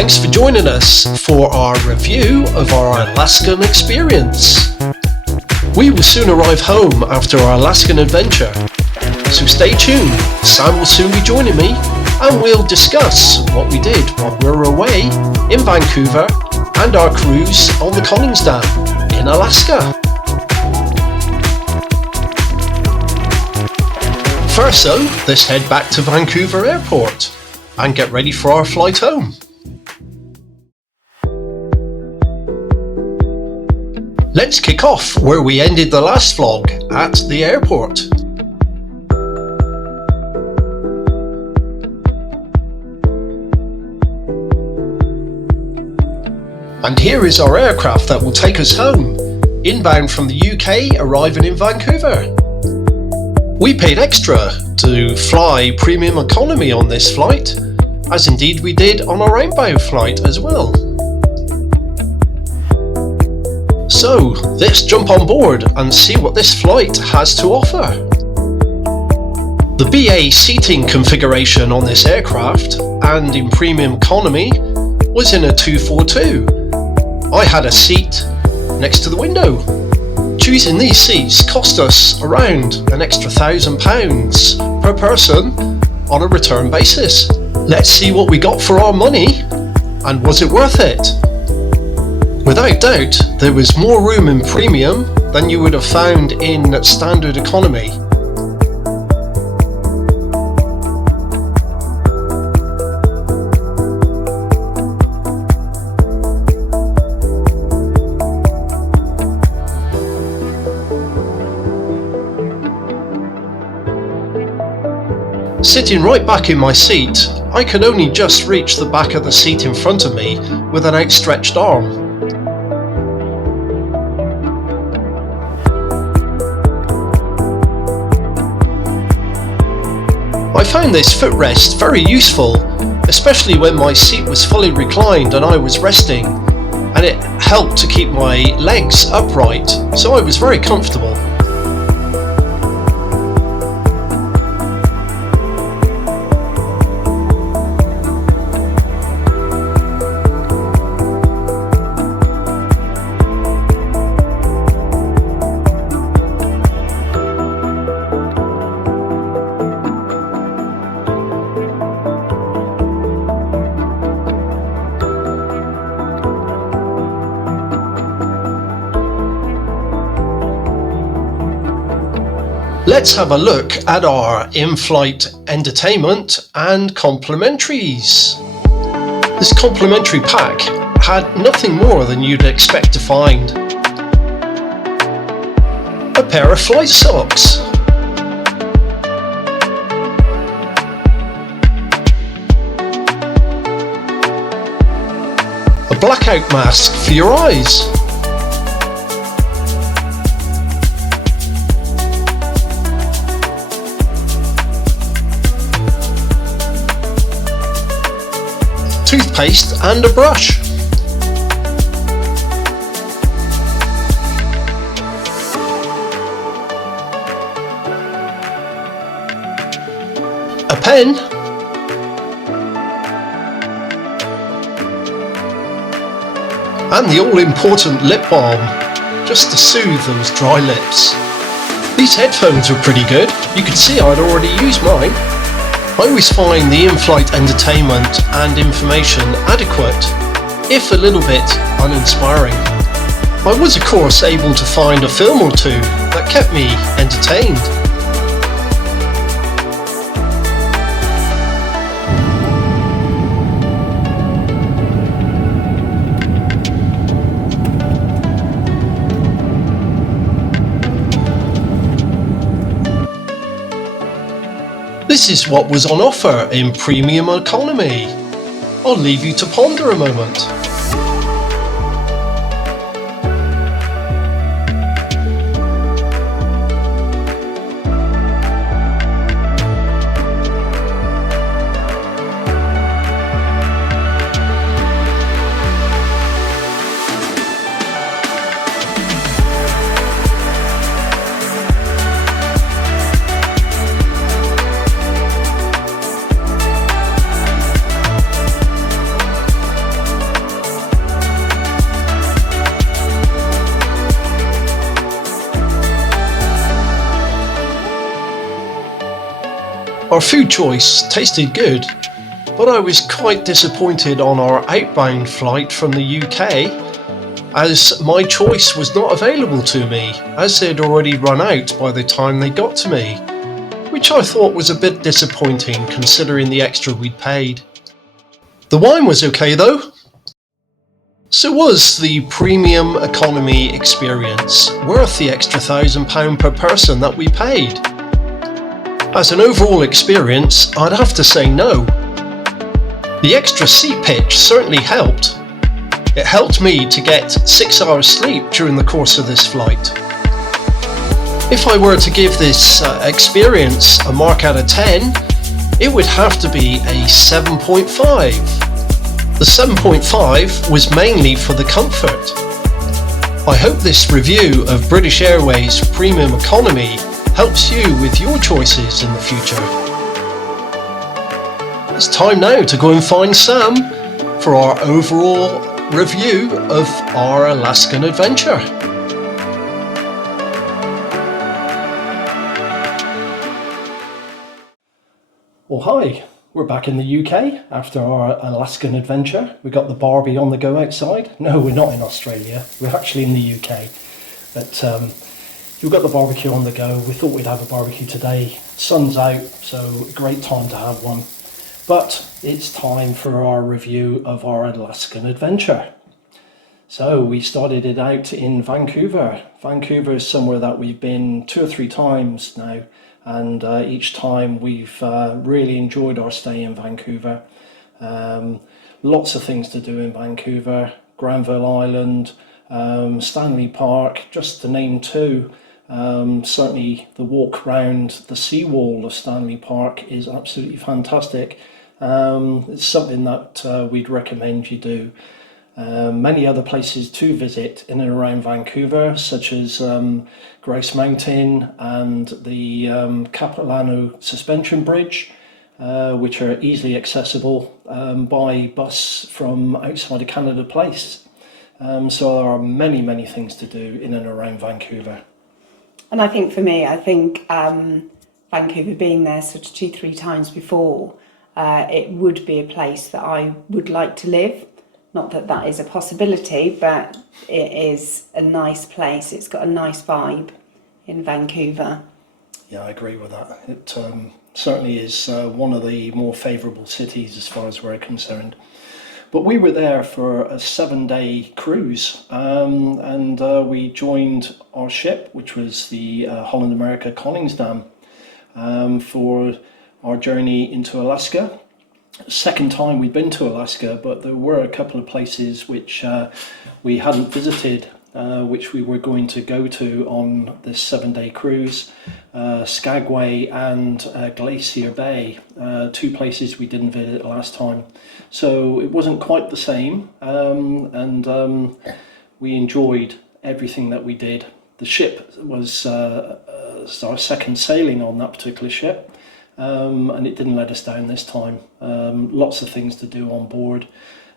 Thanks for joining us for our review of our Alaskan experience. We will soon arrive home after our Alaskan adventure, so stay tuned. Sam will soon be joining me and we'll discuss what we did while we were away in Vancouver and our cruise on the Collins Dam in Alaska. First though, let's head back to Vancouver Airport and get ready for our flight home. Let's kick off where we ended the last vlog, at the airport. And here is our aircraft that will take us home, inbound from the UK, arriving in Vancouver. We paid extra to fly premium economy on this flight, as indeed we did on our outbound flight as well. So let's jump on board and see what this flight has to offer. The BA seating configuration on this aircraft and in premium economy was in a 242. I had a seat next to the window. Choosing these seats cost us around an extra £1,000 per person on a return basis. Let's see what we got for our money and was it worth it? Without doubt, there was more room in premium than you would have found in standard economy. Sitting right back in my seat, I could only just reach the back of the seat in front of me with an outstretched arm. I found this footrest very useful, especially when my seat was fully reclined and I was resting, and it helped to keep my legs upright, so I was very comfortable. Let's have a look at our in-flight entertainment and complimentaries. This complimentary pack had nothing more than you'd expect to find. A pair of flight socks, a blackout mask for your eyes, toothpaste and a brush. A pen. And the all-important lip balm, just to soothe those dry lips. These headphones were pretty good. You can see I'd already used mine. I always find the in-flight entertainment and information adequate, if a little bit uninspiring. I was of course able to find a film or two that kept me entertained. This is what was on offer in premium economy. I'll leave you to ponder a moment. Our food choice tasted good, but I was quite disappointed on our outbound flight from the UK, as my choice was not available to me, as they'd already run out by the time they got to me, which I thought was a bit disappointing considering the extra we'd paid. The wine was okay though. So was the premium economy experience worth the extra £1,000 per person that we paid? As an overall experience, I'd have to say no. The extra seat pitch certainly helped. It helped me to get 6 hours sleep during the course of this flight. If I were to give this experience a mark out of 10, it would have to be a 7.5. The 7.5 was mainly for the comfort. I hope this review of British Airways Premium Economy helps you with your choices in the future. It's time now to go and find Sam for our overall review of our Alaskan adventure. Well, hi, we're back in the UK after our Alaskan adventure. We got the Barbie on the go outside. No, we're not in Australia, we're actually in the UK. But we've got the barbecue on the go. We thought we'd have a barbecue today. Sun's out, so a great time to have one. But it's time for our review of our Alaskan adventure. So we started it out in Vancouver. Vancouver is somewhere that we've been 2 or 3 times now, and each time we've really enjoyed our stay in Vancouver. Lots of things to do in Vancouver. Granville Island, Stanley Park, just to name 2. Certainly the walk round the seawall of Stanley Park is absolutely fantastic. It's something that we'd recommend you do. Many other places to visit in and around Vancouver, such as Grouse Mountain and the Capilano Suspension Bridge, which are easily accessible by bus from outside of Canada Place. So there are many things to do in and around Vancouver. And I think for me, Vancouver, being there sort of 2-3 times before, it would be a place that I would like to live. Not that that is a possibility, but it is a nice place. It's got a nice vibe in Vancouver. Yeah, I agree with that. It certainly is one of the more favourable cities as far as we're concerned. But we were there for a 7-day cruise, and we joined our ship, which was the Holland America Koningsdam, for our journey into Alaska. Second time we'd been to Alaska, but there were a couple of places which we hadn't visited, which we were going to go to on this 7-day cruise. Skagway and Glacier Bay, 2 places we didn't visit last time. So it wasn't quite the same, and we enjoyed everything that we did. The ship was our second sailing on that particular ship. And it didn't let us down this time. Lots of things to do on board.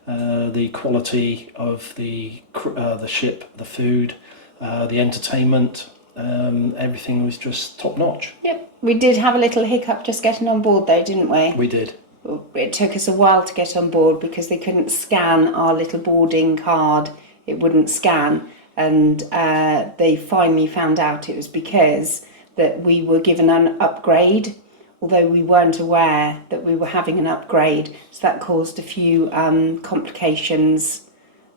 The quality of the ship, the food, the entertainment, everything was just top notch. Yep, we did have a little hiccup just getting on board though, didn't we? We did. It took us a while to get on board because they couldn't scan our little boarding card. It wouldn't scan, and they finally found out it was because that we were given an upgrade, although we weren't aware that we were having an upgrade. So that caused a few complications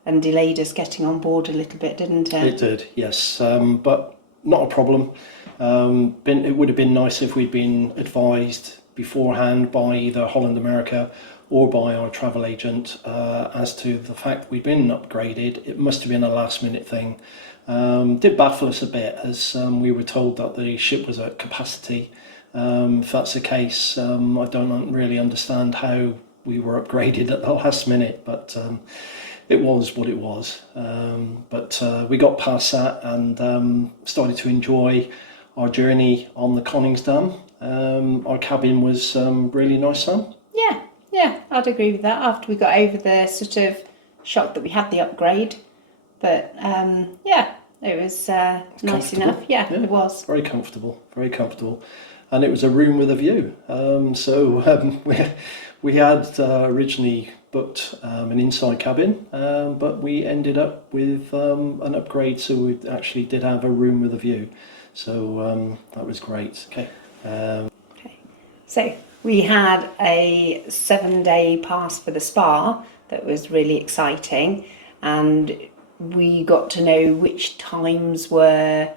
and delayed us getting on board a little bit, didn't it? It did, yes, but not a problem. It would have been nice if we'd been advised beforehand by either Holland America or by our travel agent as to the fact we'd been upgraded. It must have been a last minute thing. Did baffle us a bit, as we were told that the ship was at capacity. If that's the case, I don't really understand how we were upgraded at the last minute, but it was what it was. But we got past that and started to enjoy our journey on the Koningsdam. Our cabin was really nice, Sam. Yeah, I'd agree with that. After we got over the sort of shock that we had the upgrade, but yeah, it was nice enough. Yeah, it was very comfortable, and it was a room with a view. We had originally booked an inside cabin, but we ended up with an upgrade, so we actually did have a room with a view. So that was great. Okay. So we had a 7-day pass for the spa that was really exciting, and we got to know which times were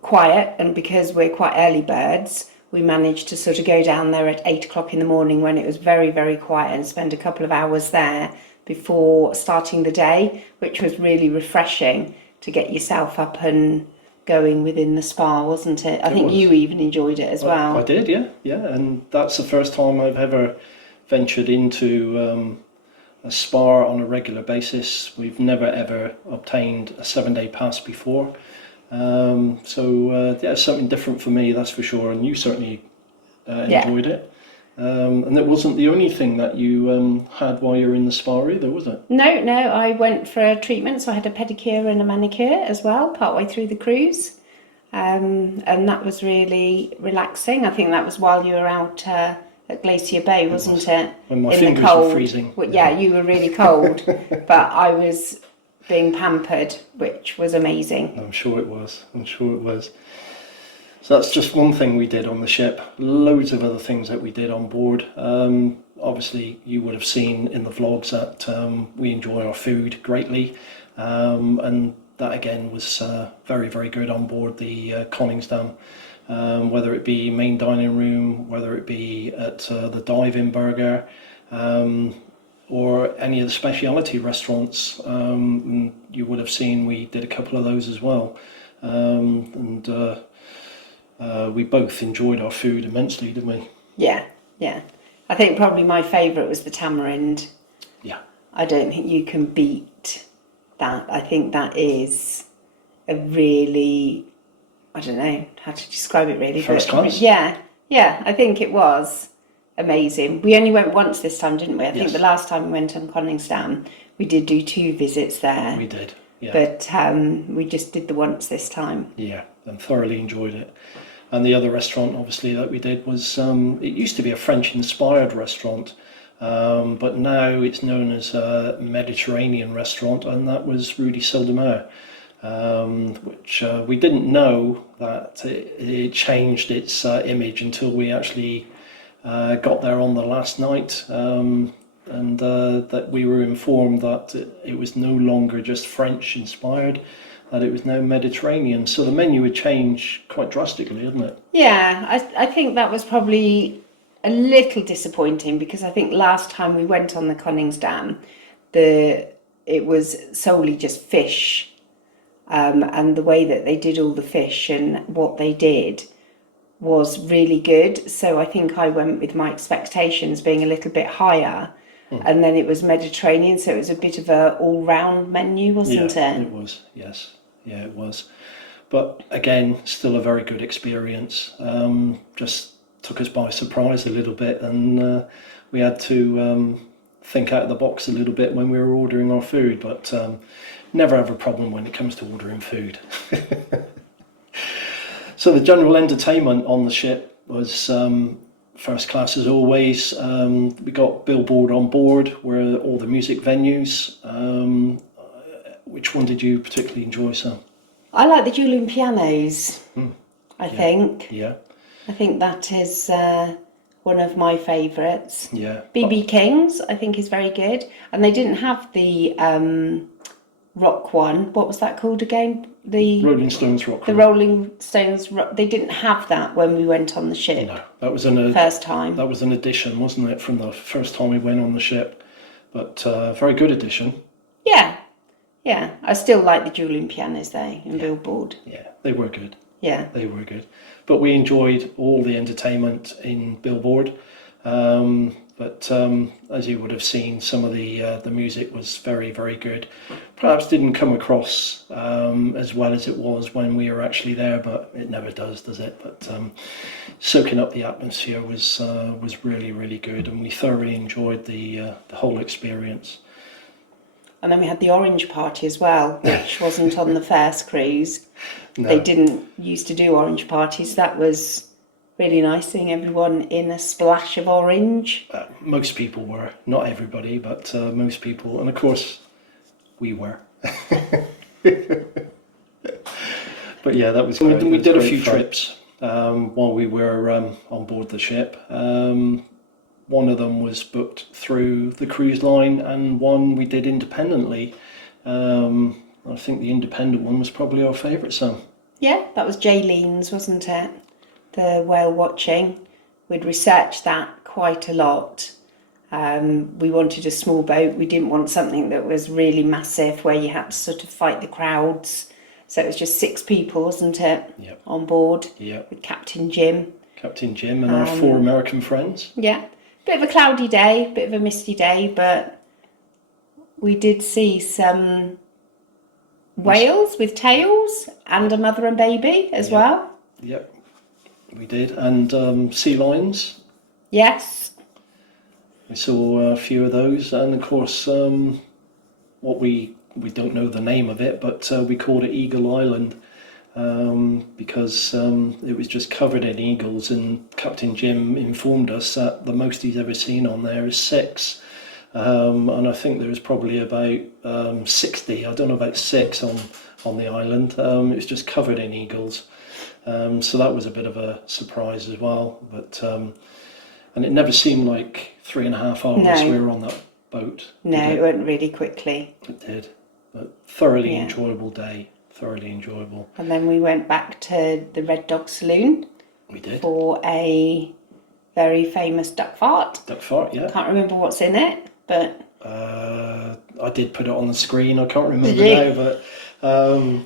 quiet, and because we're quite early birds, we managed to sort of go down there at 8 o'clock in the morning when it was very, very quiet, and spend a couple of hours there before starting the day, which was really refreshing to get yourself up and going within the spa, wasn't it? I think you even enjoyed it as well. I did, yeah, and that's the first time I've ever ventured into a spa on a regular basis. We've never ever obtained a 7-day pass before, so yeah, something different for me, that's for sure, and you certainly enjoyed it. And it wasn't the only thing that you had while you were in the spa either, was it? No, I went for a treatment, so I had a pedicure and a manicure as well, partway through the cruise. And that was really relaxing. I think that was while you were out at Glacier Bay, wasn't it? When my fingers were freezing. Well, yeah, you were really cold, but I was being pampered, which was amazing. I'm sure it was. So that's just one thing we did on the ship. Loads of other things that we did on board. Obviously, you would have seen in the vlogs that we enjoy our food greatly. And that again was very, very good on board the Koningsdam. Whether it be main dining room, whether it be at the Dive-In Burger, or any of the specialty restaurants. And you would have seen we did a couple of those as well. We both enjoyed our food immensely, didn't we? Yeah. I think probably my favourite was the tamarind. Yeah. I don't think you can beat that. I think that is a really, I don't know how to describe it really. First class? Yeah, I think it was amazing. We only went once this time, didn't we? I think the last time we went on Koningsdam, we did do 2 visits there. We did, yeah. But we just did the once this time. Yeah, and thoroughly enjoyed it. And the other restaurant, obviously, that we did was, it used to be a French-inspired restaurant, but now it's known as a Mediterranean restaurant, and that was Rue du Sel de Mer, which we didn't know that it changed its image until we actually got there on the last night, and that we were informed that it was no longer just French-inspired, that it was now Mediterranean. So the menu would change quite drastically, didn't it? Yeah, I think that was probably a little disappointing, because I think last time we went on the Koningsdam, it was solely just fish, and the way that they did all the fish and what they did was really good. So I think I went with my expectations being a little bit higher. And then it was Mediterranean, so it was a bit of a all-round menu, wasn't it? It was, yes. Yeah, it was. But again, still a very good experience. Just took us by surprise a little bit, and we had to think out of the box a little bit when we were ordering our food, but never have a problem when it comes to ordering food. So the general entertainment on the ship was first class as always. We got billboard on board where all the music venues. Which one did you particularly enjoy, Sam? I like the dueling pianos, I think. Yeah. I think that is one of my favourites. Yeah. BB King's, I think, is very good. And they didn't have the rock one. What was that called again? The Rolling Stones rock. The Rolling Stones. They didn't have that when we went on the ship. No, that was first time. That was an addition, wasn't it, from the first time we went on the ship? But very good addition. Yeah, yeah. I still like the dueling pianos though in Billboard. Yeah, they were good. Yeah, they were good. But we enjoyed all the entertainment in Billboard. But as you would have seen, some of the music was very, very good. Perhaps didn't come across as well as it was when we were actually there, but it never does it? But soaking up the atmosphere was really, really good, and we thoroughly enjoyed the whole experience. and then we had the orange party as well, which wasn't on the first cruise. No. They didn't used to do orange parties. That was really nice, seeing everyone in a splash of orange. Most people were, not everybody, but most people, and of course we were. But yeah, that was great. We did a few trips while we were on board the ship. One of them was booked through the cruise line, and one we did independently. I think the independent one was probably our favourite, so. Yeah, that was Jaylene's, wasn't it? The whale watching. We'd researched that quite a lot. We wanted a small boat. We didn't want something that was really massive where you had to sort of fight the crowds. So it was just 6 people, wasn't it? Yep. On board. Yep. With Captain Jim. Captain Jim and our 4 American friends. Yeah. Bit of a cloudy day, bit of a misty day, but we did see some whales with tails and a mother and baby as well. Yep, we did. And sea lions. Yes. We saw a few of those, and of course what we don't know the name of it, but we called it Eagle Island because it was just covered in eagles, and Captain Jim informed us that the most he's ever seen on there is 6. And I think there was probably about 60, I don't know about 6 on the island. It was just covered in eagles. So that was a bit of a surprise as well. But and it never seemed like 3.5 hours we were on that boat. No, it went really quickly. It did. But thoroughly enjoyable day. Thoroughly enjoyable. And then we went back to the Red Dog Saloon. We did. For a very famous duck fart. Duck fart, yeah. Can't remember what's in it, but... I did put it on the screen. I can't remember now, but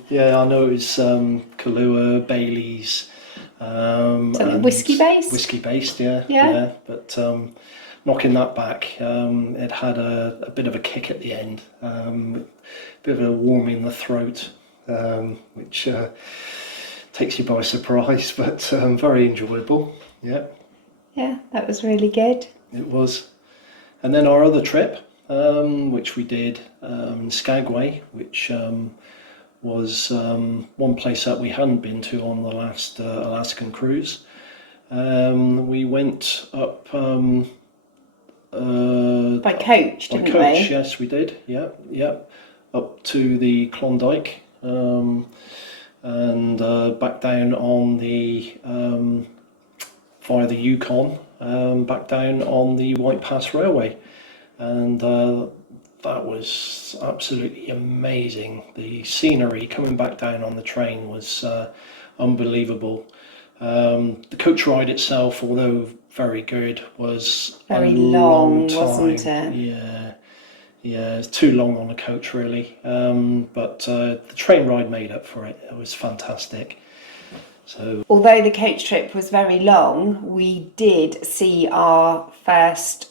yeah, I know it was Kahlua, Bailey's. Something whiskey based? Whiskey based, yeah. But knocking that back, it had a bit of a kick at the end, a bit of a warm in the throat, which takes you by surprise, but very enjoyable. Yeah. Yeah, that was really good. It was. And then our other trip, which we did in Skagway, which was one place that we hadn't been to on the last Alaskan cruise. We went up by coach, didn't we? By coach, yes, we did. Yeah, up to the Klondike, and back down on the via the Yukon, back down on the White Pass Railway, and that was absolutely amazing. The scenery coming back down on the train was unbelievable. The coach ride itself, although very good, was very a long time. Wasn't it? Yeah, it's too long on the coach really. But the train ride made up for it. It was fantastic. So, although the coach trip was very long, we did see our first,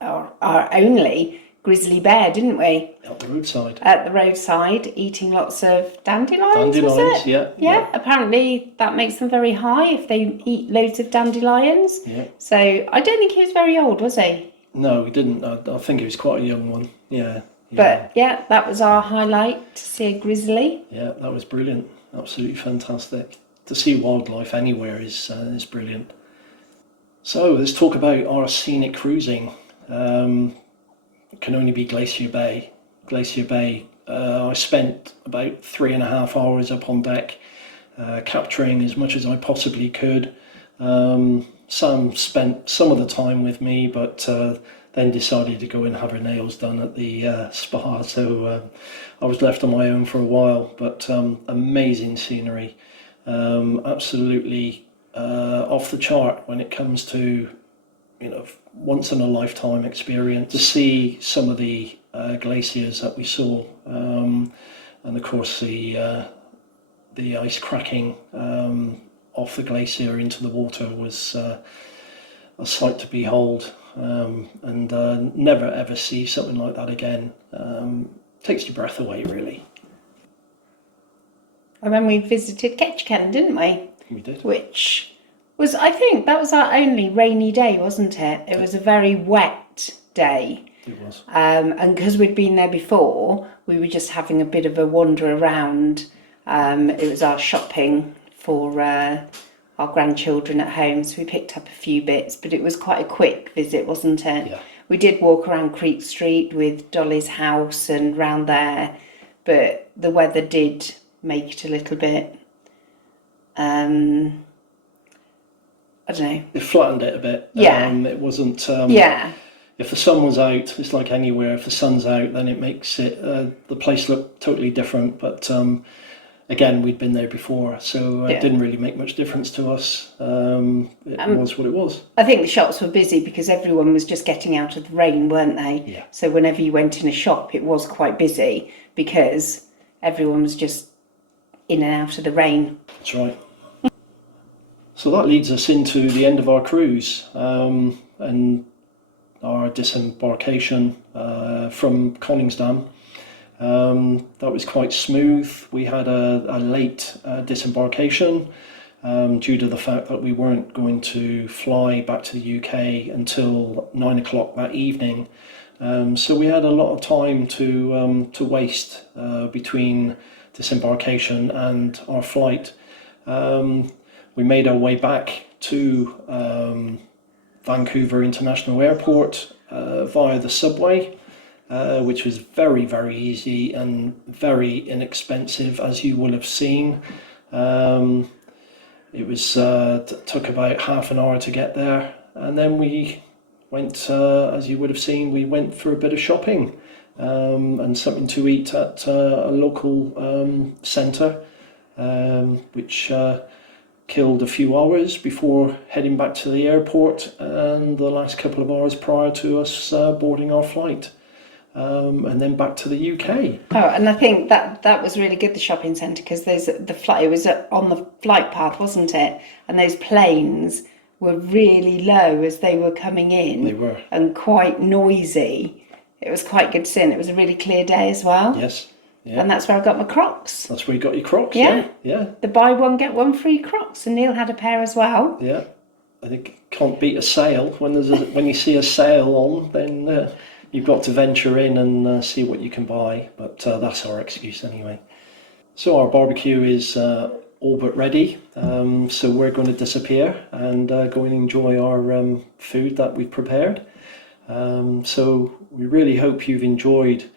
or our only grizzly bear, didn't we? At the roadside. At the roadside, eating lots of dandelions, Dandelions, was it? yeah. Apparently that makes them very high if they eat loads of dandelions. Yeah. So I don't think he was very old, was he? No, he didn't. I think he was quite a young one. Yeah. But yeah, that was our highlight, to see a grizzly. Yeah, that was brilliant. Absolutely fantastic. To see wildlife anywhere is brilliant. So let's talk about our scenic cruising. It can only be Glacier Bay. Glacier Bay, I spent about 3.5 hours up on deck, capturing as much as I possibly could. Sam spent some of the time with me, but then decided to go and have her nails done at the spa, so I was left on my own for a while. But amazing scenery, absolutely off the chart when it comes to, you know, once in a lifetime experience to see some of the glaciers that we saw, and of course the ice cracking off the glacier into the water was a sight to behold, and never ever see something like that again. Takes your breath away, really. And then we visited Ketchikan, didn't we? We did. Which was, I think, that was our only rainy day, wasn't it? It was a very wet day. It was. And because we'd been there before, we were just having a bit of a wander around. It was our shopping for our grandchildren at home, so we picked up a few bits, but it was quite a quick visit, wasn't it? Yeah. We did walk around Creek Street with Dolly's house and round there, but the weather did make it a little bit, I don't know. It flattened it a bit. Yeah. It wasn't. Yeah. If the sun was out, it's like anywhere. If the sun's out, then it makes it the place look totally different. But again, we'd been there before, so it didn't really make much difference to us. It was what it was. I think the shops were busy because everyone was just getting out of the rain, weren't they? Yeah. So whenever you went in a shop, it was quite busy because everyone was just in and out of the rain. That's right. So that leads us into the end of our cruise, and our disembarkation from Koningsdam. That was quite smooth. We had a late disembarkation due to the fact that we weren't going to fly back to the UK until 9 o'clock that evening. So we had a lot of time to waste between disembarkation and our flight. We made our way back to Vancouver International Airport via the subway, which was very, very easy and very inexpensive, as you will have seen. It was took about half an hour to get there, and then we went, as you would have seen, we went for a bit of shopping and something to eat at a local centre, which killed a few hours before heading back to the airport, and the last couple of hours prior to us boarding our flight, and then back to the UK. Oh, and I think that was really good, the shopping centre, because the flight, it was on the flight path, wasn't it? And those planes were really low as they were coming in. They were. And quite noisy. It was quite good to see, and it was a really clear day as well. Yes. Yeah. And that's where I got my Crocs. That's where you got your Crocs. Yeah. Yeah. The buy one get one free Crocs, and Neil had a pair as well. Yeah. I think can't beat a sale. When when you see a sale on, then you've got to venture in and see what you can buy. But that's our excuse anyway. So our barbecue is all but ready. So we're going to disappear and go and enjoy our food that we've prepared. So we really hope you've enjoyed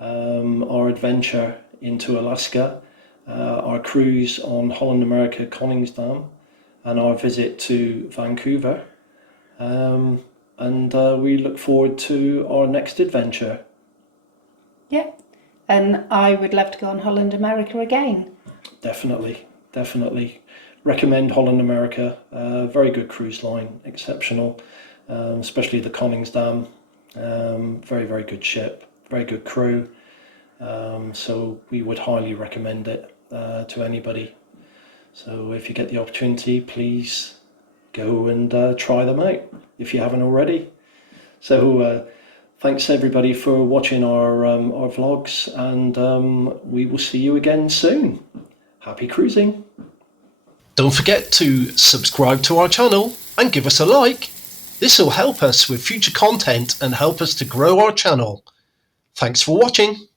our adventure into Alaska, our cruise on Holland America Koningsdam, and our visit to Vancouver. And we look forward to our next adventure. Yeah, and I would love to go on Holland America again. Definitely. Recommend Holland America. Very good cruise line, exceptional, especially the Koningsdam. Very, very good ship, very good crew. So we would highly recommend it to anybody. So if you get the opportunity, please go and try them out if you haven't already. So thanks everybody for watching our vlogs, and we will see you again soon. Happy cruising. Don't forget to subscribe to our channel and give us a like. This will help us with future content and help us to grow our channel. Thanks for watching.